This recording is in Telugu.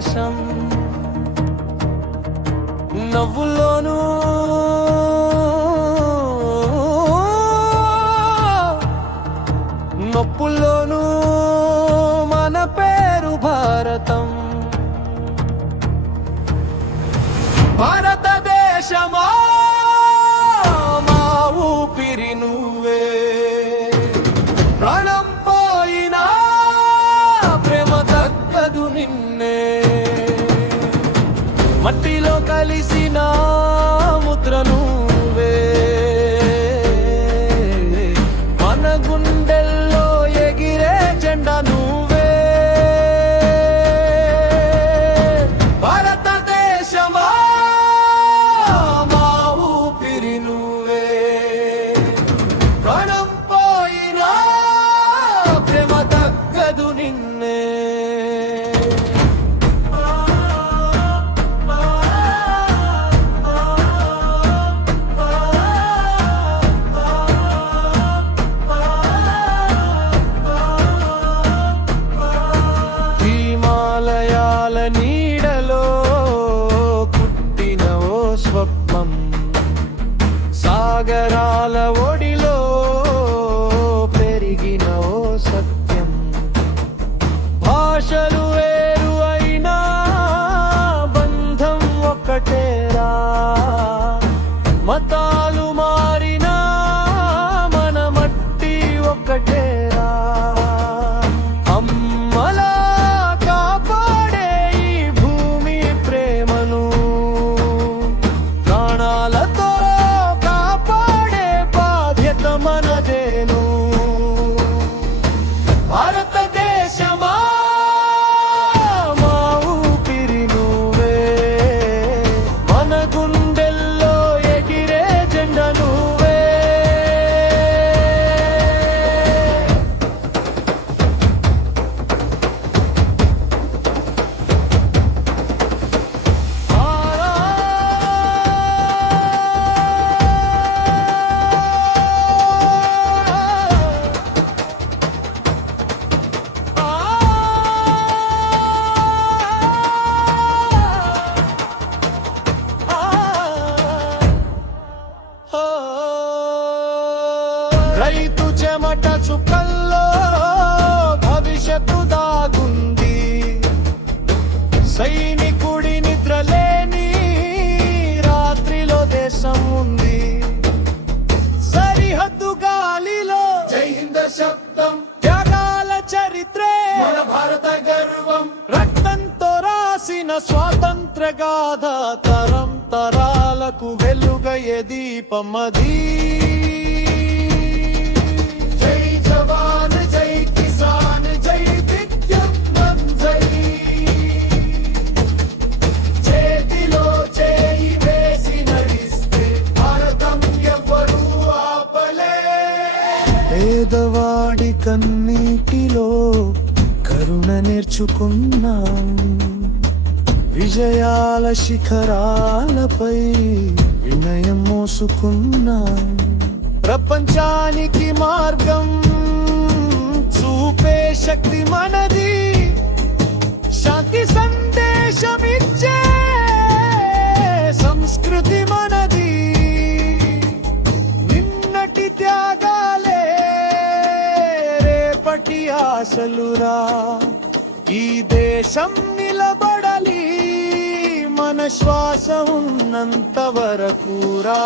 దేశం నవ్వులోనూ నొప్పుల్లోనూ మన పేరు భారతం. భారతదేశమా మా ఊపిరి నువ్వే, ప్రాణం పోయినా ప్రేమ దక్కదు నిన్నే. మట్టిలో కలిసిన ముద్ర నువ్వే, మన గుండెల్లో ఎగిరే జెండా నువ్వే. భారతదేశమా మా ఊపిరి నువ్వే, ప్రాణం పోయినా ప్రేమ దక్కదు నిన్నే. నీడలో పుట్టిన ఓ స్వప్నం, సాగరాల ఒడిలో పెరిగిన ఓ సత్యం. భాషలు వేరు అయినా బంధం ఒక్కటేరా, మతాలు మారినా మన మట్టి ఒక్కటేరా. అమ్మలా కాపాడే ఈ భూమి ప్రేమను, ప్రాణాలతో కాపాడే బాధ్యత మనదేను. భారతదేశమా మా ఊపిరి నువ్వే, మన గుండెల్లో ఎగిరే జెండా నువ్వే. రైతు చెమట చుక్కల్లో భవిష్యత్తు దాగుంది, సైనికుడి నిద్రలేని రాత్రిలో దేశం ఉంది. సరిహద్దు గాలిలో జై హింద్ శబ్దం, త్యాగాల చరిత్రే మన భారత గర్వం. రక్తంతో రాసిన స్వాతంత్ర గాథ, తరం తరాలకు వెలుగయ్యే దీపమది. జై జవాన్ జై కిసాన్ జై విద్యుత్ జై, చేతిలో చేయి వేసి నడిస్తే భారతం ఎవ్వరూ ఆపలే. పేదవాడి కన్నీటిలో కరుణ నేర్చుకున్నాం, విజయాల శిఖరాలపై వినయం మోసుకున్నాం. ప్రపంచానికి మార్గం చూపే శక్తి మనది, శాంతి సందేశమిచ్చే సంస్కృతి మనది. నిన్నటి త్యాగాలే రేపటి ఆశలురా, ఈ దేశం నిలబడాలి మన శ్వాస ఉన్నంత వరకురా.